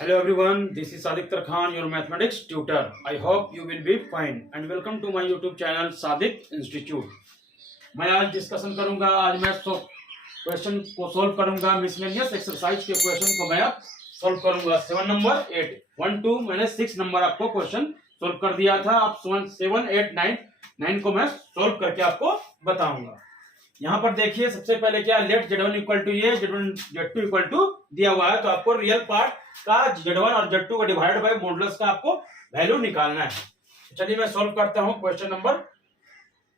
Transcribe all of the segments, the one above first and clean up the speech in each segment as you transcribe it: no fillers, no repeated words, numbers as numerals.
Hello everyone, this is Sadiq Tarkhan, your mathematics tutor. I hope you will be fine and welcome to my YouTube channel Sadiq Institute. मैं आज discussion करूंगा, आज मैं question को solve करूंगा। Miscellaneous exercise के question को मैं अब सोल्व करूंगा। 7 नंबर 8 1 2 मैंने 6 नंबर आपको क्वेश्चन सोल्व कर दिया था। अब 7 8 9 को मैं सोल्व करके आपको बताऊंगा। यहाँ पर देखिए, सबसे पहले क्या, लेट Z1 इक्वल टू ये, Z2 इक्वल टू दिया हुआ है, तो आपको रियल पार्ट का Z1 और Z2 का डिवाइडेड बाय मॉडुलस का आपको वैल्यू निकालना है। चलिए मैं सॉल्व करता हूं क्वेश्चन नंबर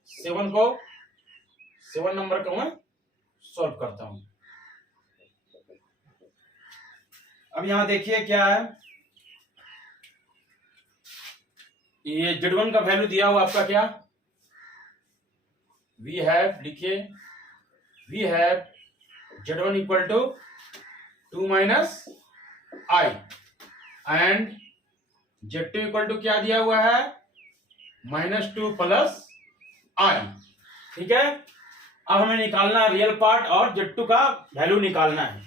7 नंबर को मैं सॉल्व करता हूं। अब यहां देखिए क्या है, ये Z1 का वैल्यू दिया हुआ आपका क्या, वी हैव, लिखिए we have Z1 equal to 2 minus I and Z2 equal to क्या दिया हुआ है, -2 प्लस आई। ठीक है, अब हमें निकालना है रियल पार्ट और Z2 का वैल्यू निकालना है।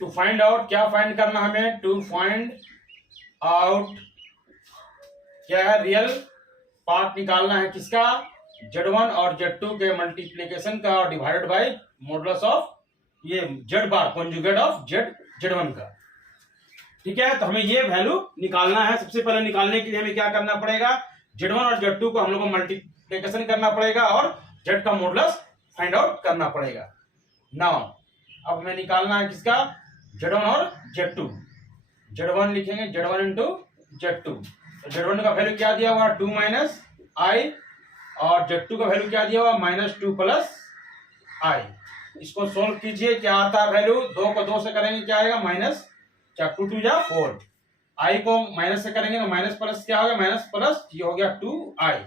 टू फाइंड आउट, क्या फाइंड करना हमें, टू फाइंड आउट क्या है, रियल पार्ट निकालना है किसका, Z1 और Z2 के मल्टीप्लिकेशन का और डिवाइडेड बाय मॉडुलस ऑफ ये Z bar conjugate of Z1 का। ठीक है, तो हमें ये वैल्यू निकालना है। सबसे पहले निकालने के लिए हमें क्या करना पड़ेगा, Z1 और Z2 को हम लोग को मल्टीप्लिकेशन करना पड़ेगा और Z का मॉडुलस फाइंड आउट करना पड़ेगा। नाउ अब हमें निकालना है किसका, Z1 और Z2। Z1 लिखेंगे, Z1 इंटू Z2। Z1 का वैल्यू क्या दिया हुआ, 2 माइनस आई, और Z2 का वैल्यू क्या दिया हुआ, -2 प्लस आई। इसको सोल्व कीजिए, क्या आता है वैल्यू, 2 को 2 से करेंगे क्या आएगा, माइनस, 2 2 जा 4, आई को माइनस से करेंगे तो माइनस प्लस क्या होगा, माइनस प्लस, ये हो गया 2i।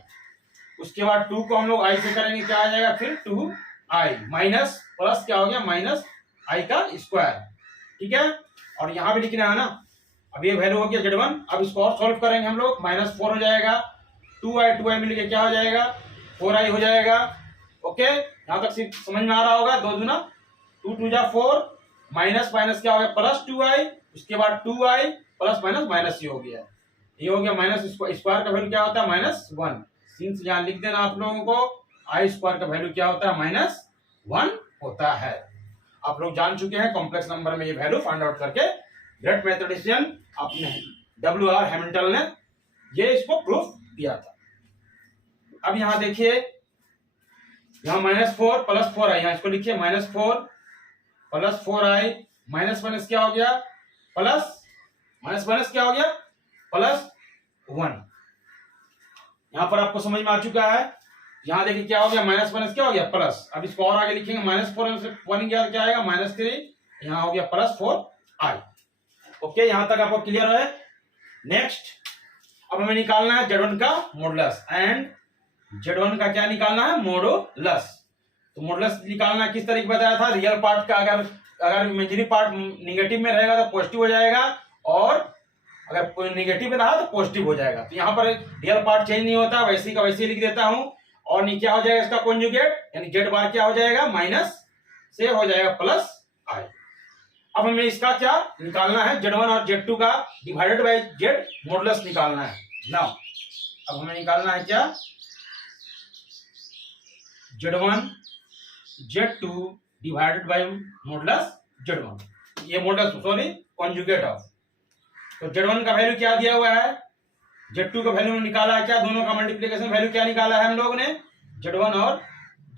उसके बाद 2 को हम लोग आई से करेंगे क्या आ जाएगा, फिर 2i माइनस प्लस क्या हो गया, माइनस आई का स्क्वायर। ठीक है, और यहां भी लिखना है ना। अब ये वैल्यू हो गया Z1। अब इसको और सोल्व करेंगे हम लोग, -4 हो जाएगा, 2i मिलके क्या हो जाएगा, 4i हो जाएगा। ओके, यहां तक सिर्फ समझ में आ रहा होगा। 2 दूना 2 2 जा 4, माइनस माइनस क्या हो गया, प्लस 2i, उसके बाद 2i प्लस माइनस माइनस ये हो गया, ये हो गया माइनस स्क्वायर का वैल्यू क्या होता है, -1। सिंस यहां लिख देना आप लोगों को, आई स्क्वायर का वैल्यू क्या होता है, -1 होता है। आप लोग जान चुके हैं कॉम्प्लेक्स नंबर में ये वैल्यू फाइंड आउट करके। ग्रेट मैथमेटिशियन अपने W.R. हैमिल्टन ने ये इसको प्रूफ दिया था। अब यहां देखिए, यहां -4 प्लस 4i, यहां इसको लिखिए -4 प्लस 4i, माइनस माइनस क्या हो गया, प्लस, माइनस माइनस क्या हो गया, +1। यहां पर आपको समझ में आ चुका है। यहां देखिए क्या हो गया, माइनस माइनस क्या हो गया, प्लस। अब इसको और आगे लिखेंगे, -4 से 1 क्या आएगा, -3, यहां हो गया +4i। ओके, यहां तक आपको क्लियर है। नेक्स्ट, अब हमें निकालना है Z1 का मॉडुलस एंड Z1 का क्या निकालना है, मॉडुलस। तो मॉडुलस निकालना किस तरीके बताया था, रियल पार्ट का अगर इमेजिनरी पार्ट निगेटिव में रहेगा तो पॉजिटिव हो जाएगा, और अगर निगेटिव में रहा तो पॉजिटिव हो जाएगा। तो यहाँ पर रियल पार्ट चेंज नहीं होता, वैसे का वैसे लिख देता हूं। और नीचे क्या हो जाएगा इसका कॉन्जुगेट, यानी Z बार क्या हो जाएगा, माइनस से हो जाएगा प्लस आई। अब हमें इसका क्या निकालना है, Z1 और Z2 का डिवाइडेड बाय Z मॉडुलस निकालना है। नाउ अब हमें निकालना है क्या, Z1 Z2 divided by modulus Z1, ये मॉडुलस सॉरी कॉन्जुगेट ऑफ। तो Z1 का वैल्यू क्या दिया हुआ है, Z2 का वैल्यू निकाला है क्या, दोनों का मल्टीप्लिकेशन वैल्यू क्या निकाला है हम लोगों ने, Z1 और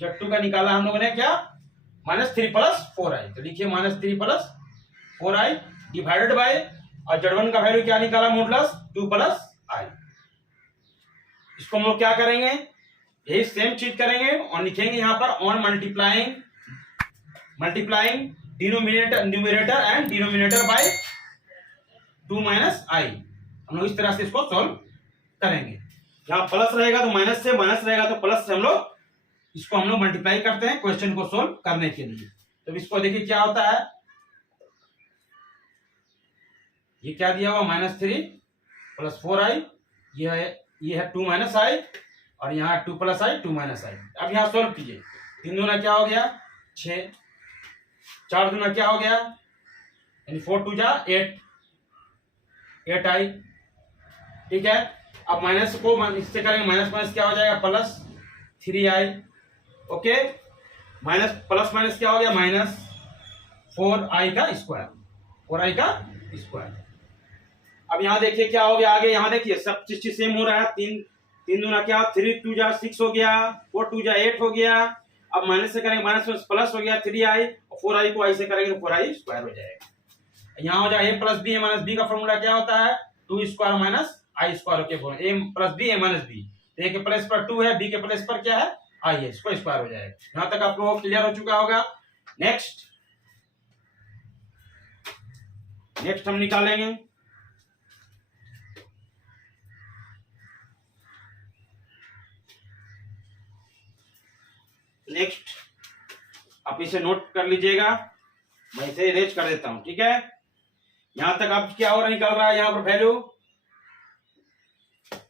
Z2 का निकाला हम लोगों ने क्या, -3 प्लस 4i। तो लिखिए -3 प्लस 4i डिवाइडेड बाय, और Z1 का वैल्यू क्या निकाला, मॉडुलस 2 प्लस i। इसको हम लोग क्या करेंगे, यही सेम चीज करेंगे और लिखेंगे यहां पर on multiplying numerator and denominator by 2 minus i. हम लोग इस तरह से इसको सॉल्व करेंगे। यहां प्लस रहेगा तो माइनस से, माइनस रहेगा तो प्लस से हम लोग इसको मल्टीप्लाई करते हैं क्वेश्चन को सोल्व करने के लिए। तो इसको देखिए क्या होता है, ये क्या दिया हुआ, -3 प्लस 4i, ये है 2 माइनस आई, और यहाँ 2 प्लस आई 2 माइनस आई। अब यहाँ सोल्व कीजिए, 3 दूना क्या हो गया 6, 4 दूना क्या हो गया, यानी 4 2 जा 8, 8i, ठीक है। अब माइनस को इससे करेंगे, माइनस माइनस क्या हो जाएगा, plus 3i, okay. Minus plus minus क्या हो गया, माइनस 4i का स्क्वायर, 4i का स्क्वायर। अब यहाँ देखिए क्या हो गया आगे, यहाँ देखिए सब चीज सेम हो रहा है। तीन तीन दूना क्या, 3 2 जा 6 हो गया, 4 2 जा 8 हो गया। अब माइनस से करेंगे, माइनस प्लस हो गया 3i, और 4i को i से करेंगे तो 4i स्क्वायर हो जाएगा। यहाँ हो जाए a plus B, minus B का फॉर्मूला क्या होता है, 2 स्क्वायर माइनस आई स्क्वायर के formula, A plus B, A minus B. A के प्लस पर 2 है, बी के प्लस पर क्या है, आई है, इसको स्क्वायर हो जाएगा। यहाँ तक आपको क्लियर हो चुका होगा। नेक्स्ट हम निकालेंगे नेक्स्ट, आप इसे नोट कर लीजिएगा, मैं इसे इरेज कर देता हूं, ठीक है। यहां तक आप क्या हो रहा निकल रहा है, यहां पर value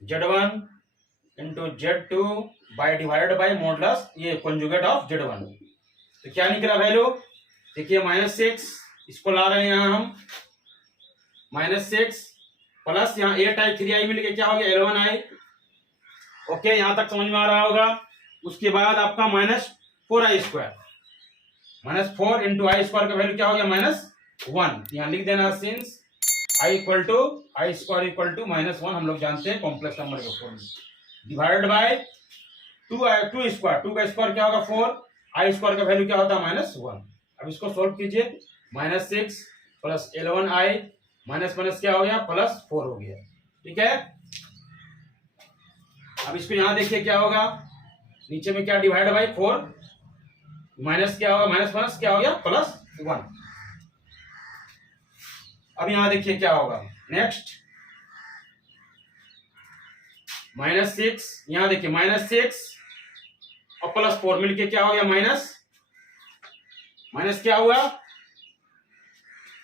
Z1 into Z2 by divided by modulus ये कंजुगेट ऑफ Z1। तो क्या निकला वैल्यू, देखिए -6, इसको ला रहे हैं यहां हम, -6 प्लस यहाँ 8i 3i मिलके क्या हो गया 11i, ओके। यहां तक समझ में आ रहा होगा। उसके बाद आपका -4i square, -4 into I square का वैल्यू क्या हो गया, -1। यहाँ लिख देना, since i equal to I square equal to -1, हम लोग जानते हैं कॉम्प्लेक्स नंबर का फॉर्म, डिवाइडेड बाय 2 स्क्वायर, 2 का स्क्वायर क्या होगा 4, आई स्क्वायर का वैल्यू क्या होता है -1। अब इसको सोल्व कीजिए, -6 प्लस 11i माइनस माइनस क्या हो गया, +4 हो गया, ठीक है। अब इसको यहां देखिए क्या होगा, नीचे में क्या डिवाइड बाई 4, माइनस क्या होगा, माइनस माइनस क्या हो गया +1। अब यहां देखिए क्या होगा, नेक्स्ट -6, यहां देखिए -6 और +4 मिलके क्या हो गया माइनस क्या हुआ।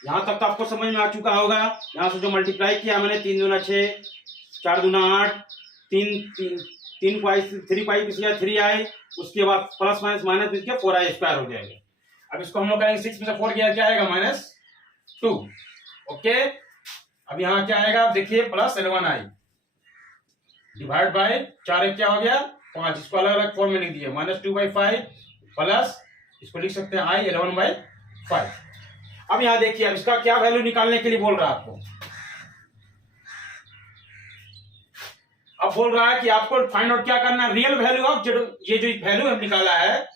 यहां तक तो आपको समझ में आ चुका होगा। यहां से जो मल्टीप्लाई किया मैंने, 3 दूना 6, 4 दूना 8, 3 को 3 पाई पिछले 3i, उसके बाद प्लस माइनस माइनस मिलकर 4i स्क्वायर हो जाएगा। अब इसको हम लोग करेंगे 6 में से 4 गया क्या आएगा -2, ओके। अब यहाँ क्या आएगा, देखिए +11i डिवाइड बाय 4 क्या हो गया 5, इसको अलग अलग फॉर्म में लिख दिए, -2/5 प्लस इसको लिख सकते हैं i 11/5। अब यहां देखिए, अब इसका क्या वैल्यू निकालने के लिए बोल रहा है आपको, अब बोल रहा है कि आपको फाइंड आउट क्या करना है, रियल वैल्यू ऑफ ये जो वैल्यू हम निकाला है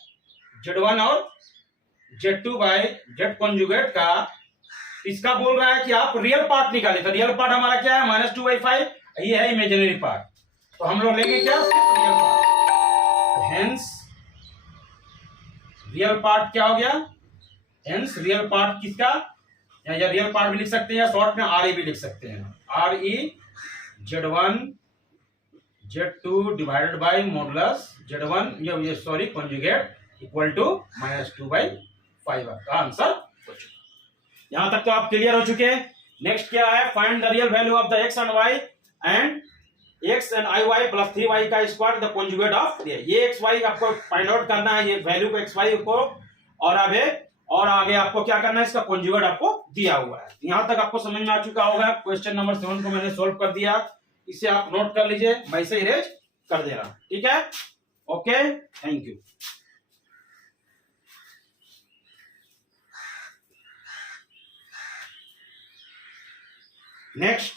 Z1 और Z2 बाय Z कॉन्जुगेट का, इसका बोल रहा है कि आप रियल पार्ट निकालिए। तो रियल पार्ट हमारा क्या है -2/5, ये है इमेजिनरी पार्ट, तो हम लोग लेंगे क्या, सिर्फ real part. Hence real part क्या हो गया, हेंस रियल पार्ट किसका, या रियल पार्ट भी लिख सकते हैं या शॉर्ट में RE भी लिख सकते हैं, RE Z1 Z2 divided by modulus Z1 ये सॉरी कॉन्जुगेट इक्वल टू -2/5। का आंसर हो चुका। यहां तक तो आप क्लियर हो चुके हैं। नेक्स्ट क्या है, find the real value of the x and y and x and iy plus 3y का स्क्वायर द कॉन्जुगेट ऑफ ये xy आपको फाइंड आउट करना है, ये वैल्यू को xy को, और आगे आपको क्या करना है, इसका कॉन्जुगेट आपको दिया हुआ है। यहां तक आपको समझ में आ चुका होगा। क्वेश्चन नंबर 7 को मैंने सोल्व कर दिया, इसे आप नोट कर लीजिए, मैं इसे इरेज कर दे रहा हूं, ठीक है, okay, thank you. Next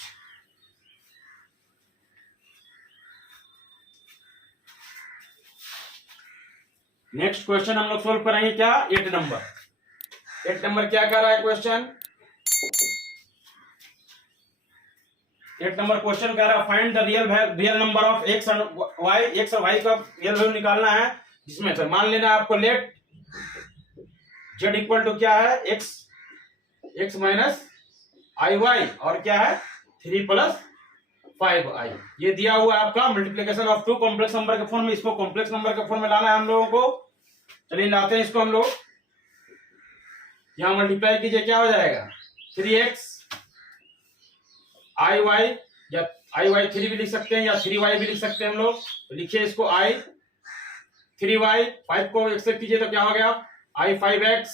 question हम लोग सोल्व करेंगे क्या, 8 नंबर क्या कर रहा है क्वेश्चन, 8 नंबर क्वेश्चन कह रहा है find the real number of x और y का रियल वैल्यू निकालना है, जिसमें से मान लेना आपको लेट z इक्वल टू क्या है x माइनस iy और क्या है 3 + 5i, ये दिया हुआ है आपका मल्टीप्लिकेशन ऑफ 2 कॉम्प्लेक्स नंबर के फॉर्म में, इसको कॉम्प्लेक्स नंबर के फॉर्म में लाना है हम लोगों को। चलिए लाते हैं इसको हम लोग, यहां मल्टीप्लाई कीजिए क्या हो जाएगा 3x iy, या iy 3 भी लिख सकते हैं या 3y भी लिख सकते हैं हम लोग, तो लिखिए इसको i 3y, 5 को एक्सेप्ट कीजिए तो क्या हो गया i 5x,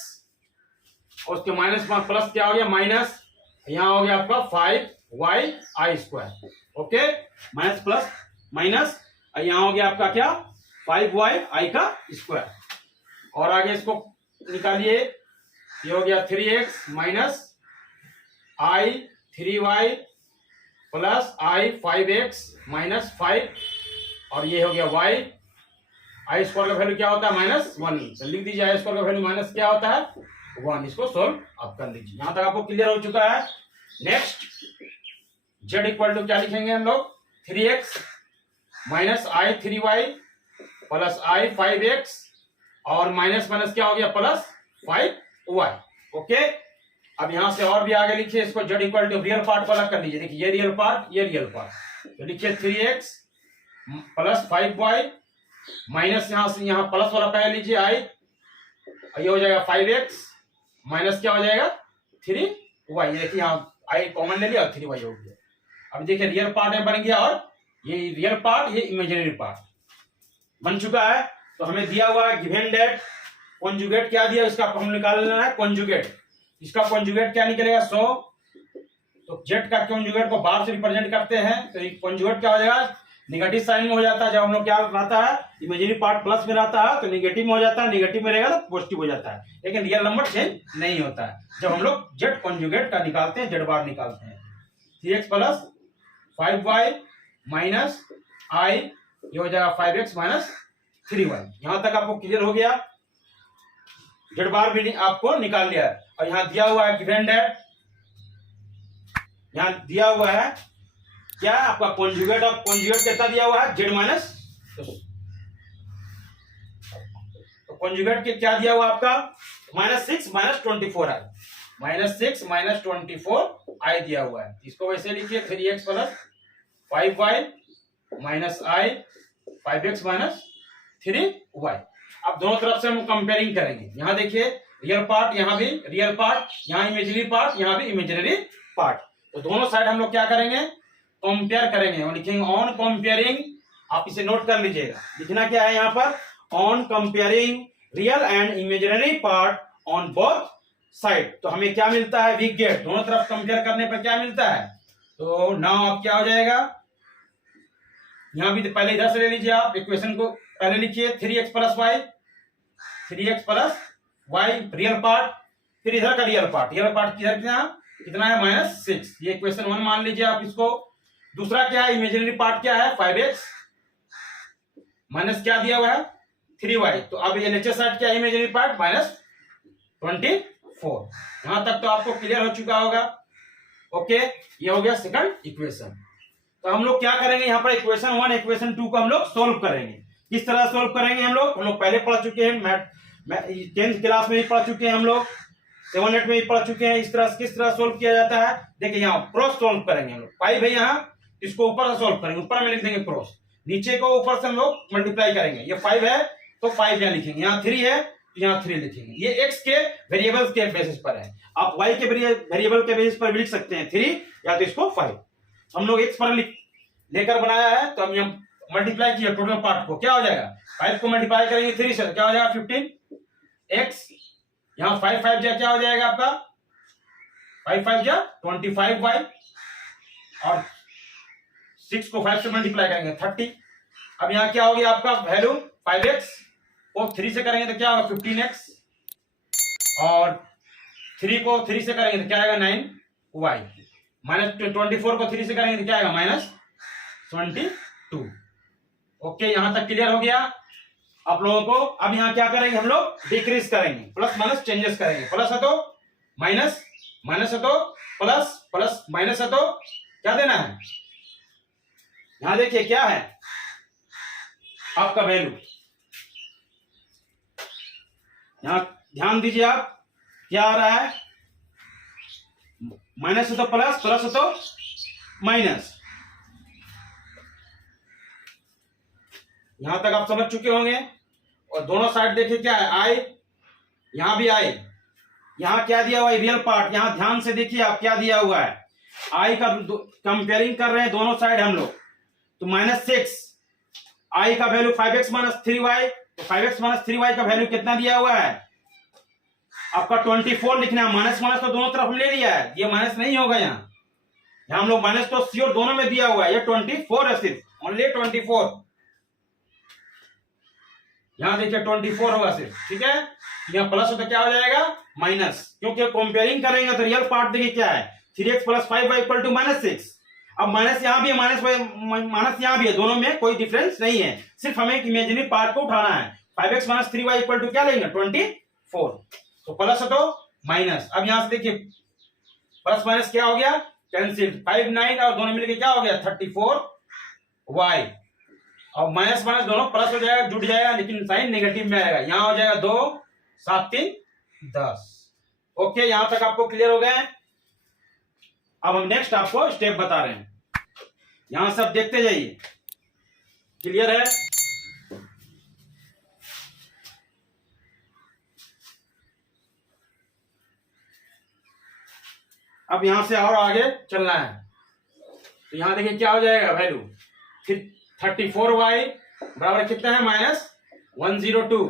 और उसके माइनस प्लस क्या हो गया यहाँ हो गया आपका 5y(i²). Okay, minus plus minus, यहाँ हो गया आपका क्या 5y(i²). और आगे इसको निकालिए, ये हो गया 3x minus i 3y plus i 5x minus 5, और ये हो गया y। i² का वैल्यू क्या होता है -1, तो लिख दीजिए i² का वैल्यू माइनस क्या होता है 1। इसको सोल्व आप कर लीजिए। यहां तक आपको क्लियर हो चुका है। नेक्स्ट z इक्वल टू क्या लिखेंगे हम लोग, 3x minus i 3y plus i 5x, और माइनस माइनस क्या हो गया प्लस 5y। ओके, अब यहां से और भी आगे लिखिए इसको, z equal to real part को अलग कर लीजिए। देखिए ये रियल पार्ट, ये रियल पार्ट, तो लिखिए 3x प्लस 5y माइनस यहां से यहाँ प्लस वाला पहले लीजिए i, ये हो जाएगा 5x माइनस क्या हो जाएगा 3y। ये देखिए यहाँ i कॉमन ले लिया और 3y हो गया। अब देखिए रियल पार्ट में बन गया, और ये रियल पार्ट, ये इमेजिनरी पार्ट बन चुका है। तो हमें दिया हुआ है गिवन दैट कॉन्जुगेट क्या दिया, इसका हम निकाल लेना है कॉन्जुगेट। इसका कॉन्जुगेट क्या निकलेगा 100, तो z का कॉन्जुगेट को बार से रिप्रेजेंट करते हैं, तो ये कॉन्जुगेट क्या हो जाएगा निगेटिव साइन में हो जाता है। जब हम लोग क्या रहता है इमेजिनरी पार्ट प्लस में रहता है तो निगेटिव में हो जाता है, निगेटिव में रहेगा तो पॉजिटिव हो जाता है, लेकिन रियल नंबर चेंज नहीं होता है जब हम लोग z कॉन्जुगेट का निकालते हैं, z बार निकालते हैं। 3x plus 5y minus i, ये हो जाएगा 5x माइनस 3y। यहां तक आपको क्लियर हो गया। z बार भी आपको निकाल लिया है, और यहां दिया हुआ है गिवन दैट, यहां दिया हुआ है क्या आपका कॉन्जुगेट, ऑफ कॉन्जुगेट कितना दिया हुआ है z माइनस, तो कॉन्जुगेट के क्या दिया हुआ आपका -6 माइनस 24i, -6 माइनस 24i दिया हुआ है। इसको वैसे लिखिए 3x plus 5y minus i 5x minus 3y। अब दोनों तरफ से हम कंपेयरिंग करेंगे। यहां देखिए रियल पार्ट, यहां भी रियल पार्ट, यहां इमेजिनरी पार्ट, यहां भी इमेजिनरी पार्ट, तो दोनों साइड हम लोग क्या करेंगे कंपेयर करेंगे और लिखेंगे ऑन कंपेयरिंग। आप इसे नोट कर लीजिएगा, लिखना क्या है यहाँ पर, on comparing real and imaginary part on both side. तो हमें क्या मिलता है, वी गेट, दोनों तरफ कंपेयर करने पर क्या मिलता है, तो नाउ आप क्या हो जाएगा, यहां भी पहले इधर से ले लीजिए आप इक्वेशन को, पहले लिखिए 3x plus Y, 3x plus Y real part, फिर इधर का रियल पार्ट इधर कितना है -6, ये इक्वेशन 1 मान लीजिए आप इसको। दूसरा क्या है इमेजिनरी पार्ट क्या है 5x माइनस क्या दिया हुआ है 3y, तो अब ये नीचे साइड क्या है इमेजिनरी पार्ट -24। यहां तक तो आपको क्लियर हो चुका होगा। ओके, ये हो गया सेकंड इक्वेशन। तो हम लोग क्या करेंगे यहाँ पर इक्वेशन 1 इक्वेशन 2 को हम लोग सोल्व करेंगे। किस तरह सोल्व करेंगे हम लोग पहले पढ़ चुके हैं, 10th क्लास में भी पढ़ चुके हैं, हम लोग 7-8 में भी पढ़ चुके हैं। इस तरह किस तरह सोल्व किया जाता है, देखिए यहाँ क्रॉस सोल्व करेंगे हम लोग। 5 है यहाँ, इसको ऊपर से सोल्व करेंगे, ऊपर में लिख देंगे क्रॉस, नीचे को ऊपर से हम लोग मल्टीप्लाई करेंगे। ये 5 है तो 5 यहाँ लिखेंगे, यहाँ 3 है तो यहाँ 3 लिखेंगे। ये x के वेरिएबल्स के बेसिस पर है, आप y के वेरिएबल के बेसिस पर भी लिख सकते हैं 3 या तो इसको 5। हम लोग x पर लेकर बनाया है तो हम यहाँ मल्टीप्लाई किया टोटल पार्ट को, क्या हो जाएगा 5 को मल्टीप्लाई करेंगे 3 से, क्या हो जाएगा 15x, यहाँ 5 5 जा क्या हो जाएगा आपका 5 5 जा 25y, और 6 को 5 से मल्टीप्लाई करेंगे 30। अब यहाँ क्या हो गया आपका वैल्यू 5x को 3 से करेंगे तो क्या होगा 15x, और 3 को 3 से करेंगे तो क्या आएगा 9y, -24 को 3 से करेंगे तो क्या आएगा -22। ओके, यहां तक क्लियर हो गया आप लोगों को। अब यहां क्या करेंगे हम लोग डिक्रीज करेंगे, प्लस माइनस चेंजेस करेंगे, प्लस है तो माइनस, माइनस है तो प्लस, प्लस माइनस है तो क्या देना है, यहां देखिए क्या है आपका वैल्यू, यहां ध्यान दीजिए आप क्या आ रहा है, माइनस है तो प्लस, प्लस है तो माइनस। यहां तक आप समझ चुके होंगे। और दोनों साइड देखिए क्या है आई, यहां भी आई, यहां क्या दिया हुआ है रियल पार्ट, यहां ध्यान से देखिए आप क्या दिया हुआ है, आई का कंपेयरिंग कर रहे हैं दोनों साइड हम लोग, तो -6, आई का वैल्यू 5x माइनस 3y, तो 5x माइनस 3y का वैल्यू कितना दिया हुआ है आपका 24 लिखना है। माइनस माइनस तो दोनों तरफ हम ले लिया है, ये माइनस नहीं होगा यहाँ हम लोग माइनस तो श्योर दोनों में दिया हुआ है। ये 24 है, सिर्फ ओनली 24। यहां देखिए 24 होगा सिर्फ, ठीक है। यहाँ प्लस होता क्या हो जाएगा माइनस, क्योंकि कंपेयरिंग करेंगे तो रियल पार्ट देखिए क्या है 3x + 5y = -6। अब माइनस यहाँ भी है, माइनस यहाँ भी है, दोनों में कोई डिफरेंस नहीं है, सिर्फ हमें एक इमेजिनरी पार्ट को उठाना है। 5x - 3y = क्या लेंगे 24, तो प्लस है तो माइनस। अब यहां से देखिए प्लस माइनस क्या हो गया कैंसिल, 5 9 और दोनों मिलकर क्या हो गया 34y। और माइनस माइनस दोनों प्लस हो जाएगा, जुड़ जाएगा, लेकिन साइन नेगेटिव में आएगा। यहां हो जाएगा 2 7 3 10। ओके, यहां तक आपको क्लियर हो गया है। अब हम नेक्स्ट आपको स्टेप बता रहे हैं, यहां सब देखते जाइए। क्लियर है? अब यहां से और आगे चलना है, तो यहां देखिए क्या हो जाएगा वैल्यू, फिर 34y बराबर कितना है -102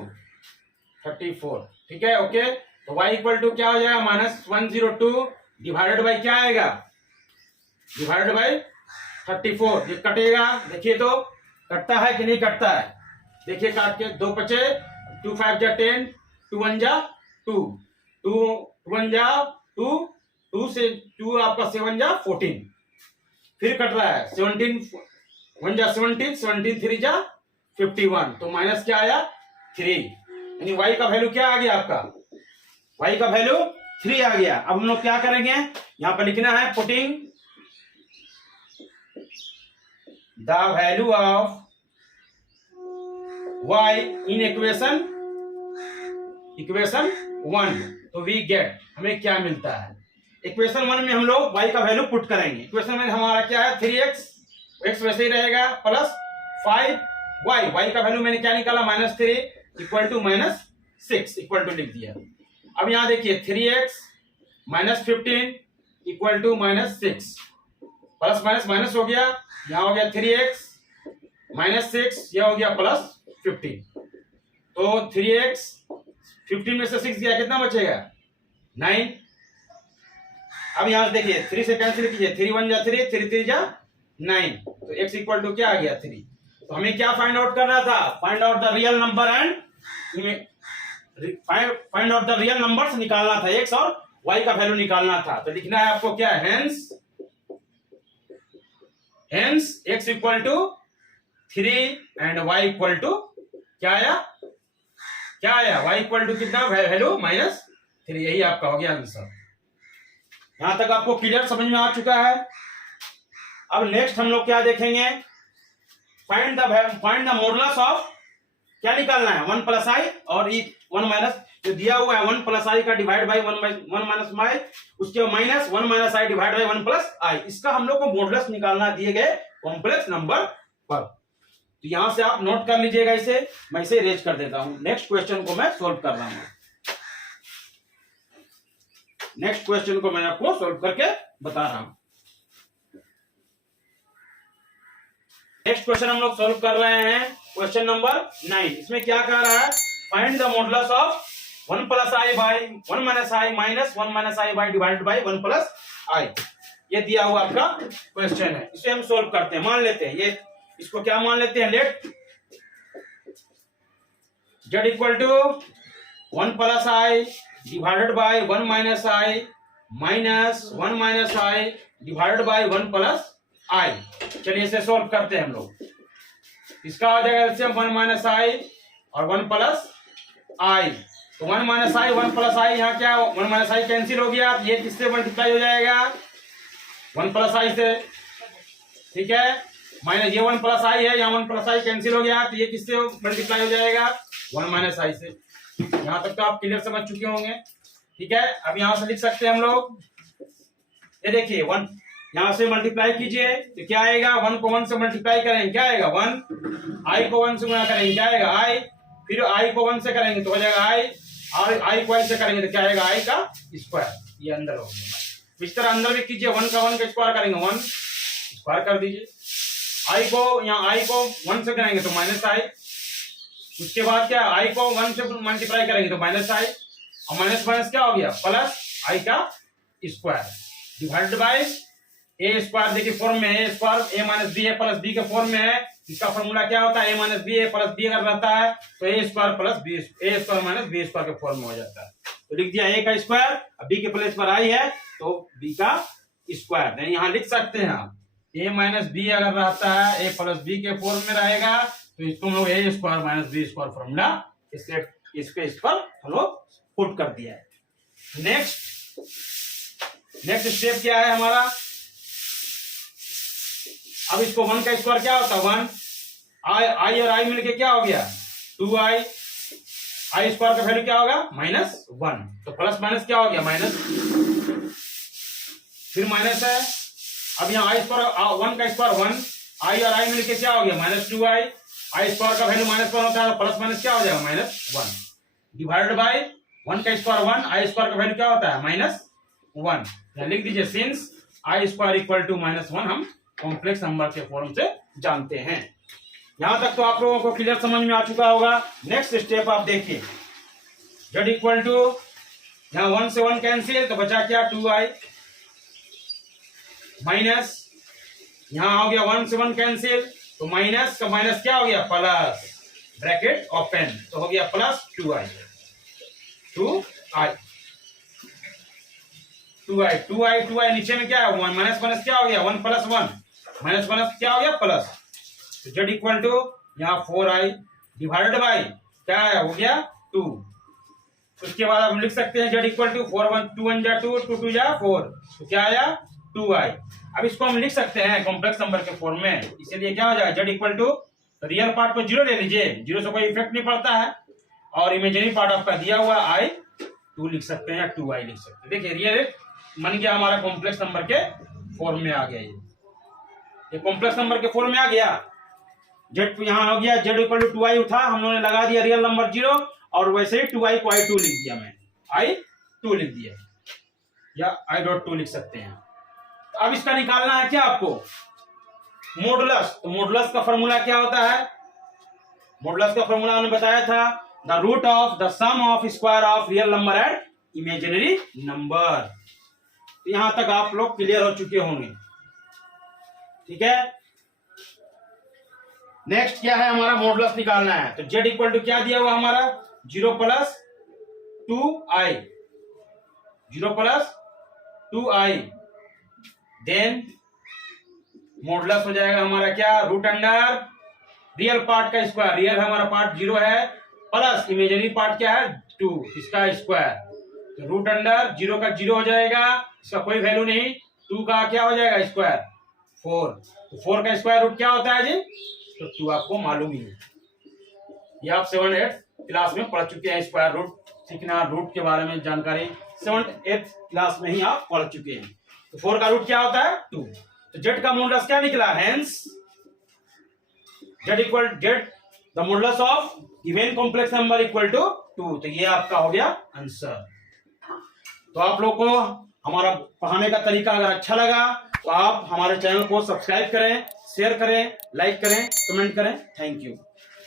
34, ठीक है। ओके, तो y = क्या हो जाएगा -102 डिवाइडेड बाई क्या आएगा डिवाइडेड बाई 34। ये कटेगा, देखिए तो कटता है कि नहीं कटता है, देखिए काट के 2 बचे, 2 5 जा 10, 2 1 जा 2, 2 1 जा 2, 2 से 2 आपका 7 जा 14, फिर कट रहा है 17 1 जा 17, 17 3 जा 51, तो माइनस क्या आया 3, यानी y का वैल्यू क्या आ गया आपका y का वैल्यू 3 आ गया। अब हम लोग क्या करेंगे, यहां पर लिखना है putting the value of y in equation 1, तो वी गेट, हमें क्या मिलता है इक्वेशन 1 में हम लोग y का वैल्यू पुट करेंगे। इक्वेशन में हमारा क्या है 3x, x वैसे ही रहेगा, प्लस 5y, y का वैल्यू मैंने क्या निकाला -3 = -6 इक्वल टू लिख दिया। अब यहां देखिए 3x -15 = -6, प्लस माइनस माइनस हो गया, यहां हो गया 3x -6, यह हो गया +15, तो 3x 15 में से 6 गया, कितना बचेगा 9। अब यहां से देखिए 3 से कैंसिल कीजिए, 3 1 जा 3, 3 3 जा 9, तो x = क्या आ गया 3। तो हमें क्या फाइंड आउट करना था, find out the real number and find out the real numbers निकालना था, x और y का वैल्यू निकालना था। तो लिखना है आपको क्या, हेंस x = 3 एंड y = क्या आया y = कितना वैल्यू -3, यही आपका हो गया आंसर। यहां तक आपको क्लियर समझ में आ चुका है। अब नेक्स्ट हम लोग क्या देखेंगे, फाइंड द मॉडुलस ऑफ, क्या निकालना है 1 + i और 1 माइनस, जो दिया हुआ है 1 + i का डिवाइड बाई 1 - i, उसके -1 - i डिवाइड बाई 1 + i, इसका हम लोग को मॉडुलस निकालना दिए गए कॉम्प्लेक्स नंबर पर। तो यहां से आप नोट कर लीजिएगा, इसे मैं इसे इरेज कर देता हूं। नेक्स्ट क्वेश्चन को मैं सोल्व कर रहा हूं, नेक्स्ट क्वेश्चन को मैं आपको सोल्व करके बता रहा हूं। नेक्स्ट क्वेश्चन हम लोग सोल्व कर रहे हैं, क्वेश्चन नंबर 9। इसमें क्या कह रहा है, find the modulus of 1 + i by 1 - i minus 1 - i by divided by 1 + i। ये दिया हुआ आपका क्वेश्चन है, इसे हम सोल्व करते हैं। मान लेते हैं ये, इसको क्या मान लेते हैं, let z = 1 + i divided by 1 - i minus 1 - i divided by 1 + i। चलिए इसे सोल्व करते हैं हम लोग। इसका आ जाएगा एलसीएम 1 - i और 1 + i, तो 1 - i 1 + i, यहाँ क्या 1 - i कैंसिल हो गया, ये किससे मल्टीप्लाई हो जाएगा 1 + i से, ठीक है, माइनस ये 1 + i है, यहाँ 1 + i कैंसिल हो गया, तो ये किससे मल्टीप्लाई हो जाएगा 1 - i से। यहां तक तो आप क्लियर समझ चुके होंगे, ठीक है। अब यहां से लिख सकते हैं हम लोग, ये देखिए 1 यहां से मल्टीप्लाई कीजिए तो क्या आएगा, 1 को 1 से मल्टीप्लाई करेंगे क्या आएगा 1, i को 1 से गुणा करेंगे क्या आएगा i, फिर i को 1 से करेंगे तो हो जाएगा i, और i को 1 से करेंगे तो क्या आएगा i का स्क्वायर, ये अंदर हो गया। इस तरह अंदर भी कीजिए, 1 का स्क्वायर करेंगे 1 स्क्वायर कर दीजिए, i को यहाँ i को 1 से करेंगे तो -i, उसके बाद क्या i को 1 से मल्टीप्लाई करेंगे तो -i, और माइनस माइनस क्या हो गया प्लस आई का square divided by A square. देखिए फॉर्म में ए स्क्वायर ए माइनस बी ए प्लस बी के फॉर्म में है। इसका फॉर्मूला क्या होता है ए माइनस बी ए प्लस बी अगर रहता है तो ए स्क्वायर प्लस बी ए स्क्वायर माइनस बी स्क्वायर के फॉर्म में हो जाता है। तो लिख दिया ए का स्क्वायर, अब बी के प्लेस पर आई है तो बी का स्क्वायर। नहीं यहाँ लिख सकते हैं आप ए माइनस बी अगर रहता है ए प्लस बी के फॉर्म में रहेगा तो इसको हम लोग a square minus b square formula इसके इस पर हम लोग पुट कर दिया है। नेक्स्ट स्टेप क्या है हमारा, अब इसको 1 का स्क्वायर क्या होता है 1 आई और आई मिलके क्या हो गया 2i, आई स्क्वायर का वैल्यू क्या होगा -1, तो प्लस माइनस क्या हो गया माइनस, फिर माइनस है। अब यहाँ आई स्क्वायर 1 का स्क्वायर 1 आई और आई मिलके क्या हो गया -2i, आई स्क्वायर का वैल्यू -1 होता है प्लस माइनस क्या हो जाएगा -1 डिवाइडेड बाय 1 का स्क्वायर 1 आई स्क्वायर का वैल्यू क्या होता है -1। लिख दीजिए since I square equal to -1 हम कॉम्प्लेक्स नंबर के फॉर्म से जानते हैं। यहां तक तो आप लोगों को क्लियर समझ में आ चुका होगा। नेक्स्ट स्टेप आप देखिए z इक्वल टू यहाँ 1 से 1 कैंसिल तो बचा क्या 2i माइनस यहाँ हो गया 1 से 1 कैंसिल तो माइनस का माइनस क्या हो गया प्लस ब्रैकेट ओपन तो हो गया प्लस 2i 2i नीचे में क्या है माइनस माइनस क्या हो गया 1 प्लस 1 माइनस माइनस क्या हो गया प्लस, तो z इक्वल टू यहाँ 4i डिवाइडेड बाई क्या है हो गया 2। उसके बाद हम लिख सकते हैं z इक्वल टू 4 1 2 1 जा 2 2 2 जा 4 तो क्या आया 2i। अब इसको हम लिख सकते हैं कॉम्प्लेक्स नंबर के फॉर्म में, इसीलिए क्या हो जाएगा z equal to real part को 0 ले लीजिए, 0 से कोई इफेक्ट नहीं पड़ता है और इमेजिनरी पार्ट आपका दिया हुआ i 2 लिख सकते हैं या 2i लिख सकते हैं। देखिए रियल मन गया हमारा कॉम्प्लेक्स नंबर के फॉर्म में आ गया, ये कॉम्प्लेक्स नंबर के फॉर्म में आ गया। z यहाँ हो गया z इक्वल टू 2i था, हम लोगों ने लगा दिया रियल नंबर 0 और वैसे ही 2i को i2 लिख दिया, मैं i2 लिख दिया या i.2 लिख सकते हैं। तो अब इसका निकालना है क्या आपको मॉडुलस, तो मॉडुलस का फॉर्मूला क्या होता है, मॉडुलस का फॉर्मूला हमने बताया था the root of the sum of square of real number and imaginary number. यहां तक आप लोग क्लियर हो चुके होंगे, ठीक है। नेक्स्ट क्या है हमारा मॉडुलस निकालना है, तो z इक्वल टू क्या दिया हुआ हमारा 0 प्लस 2i देन मॉडुलस हो जाएगा हमारा क्या रूट अंडर रियल पार्ट का स्क्वायर, रियल हमारा पार्ट 0 है प्लस इमेजिनरी पार्ट क्या है 2 इसका स्क्वायर, तो रूट अंडर 0 का 0 हो जाएगा, इसका कोई वैल्यू नहीं, 2 का क्या हो जाएगा स्क्वायर 4, तो 4 का स्क्वायर रूट क्या होता है जी, तो 2 आपको मालूम ही है, ये आप 7th क्लास में पढ़ चुके हैं। स्क्वायर रूट सीखना, रूट के बारे में जानकारी 7th क्लास में ही आप पढ़ चुके हैं। तो 4 का रूट क्या होता है 2, तो z का मॉडुलस क्या निकला, hence z equal z the modulus of given complex number equal to 2, तो ये आपका हो गया आंसर। तो आप लोग को हमारा पढ़ाने का तरीका अगर अच्छा लगा तो आप हमारे चैनल को सब्सक्राइब करें, शेयर करें, लाइक करें, कमेंट करें। Thank you.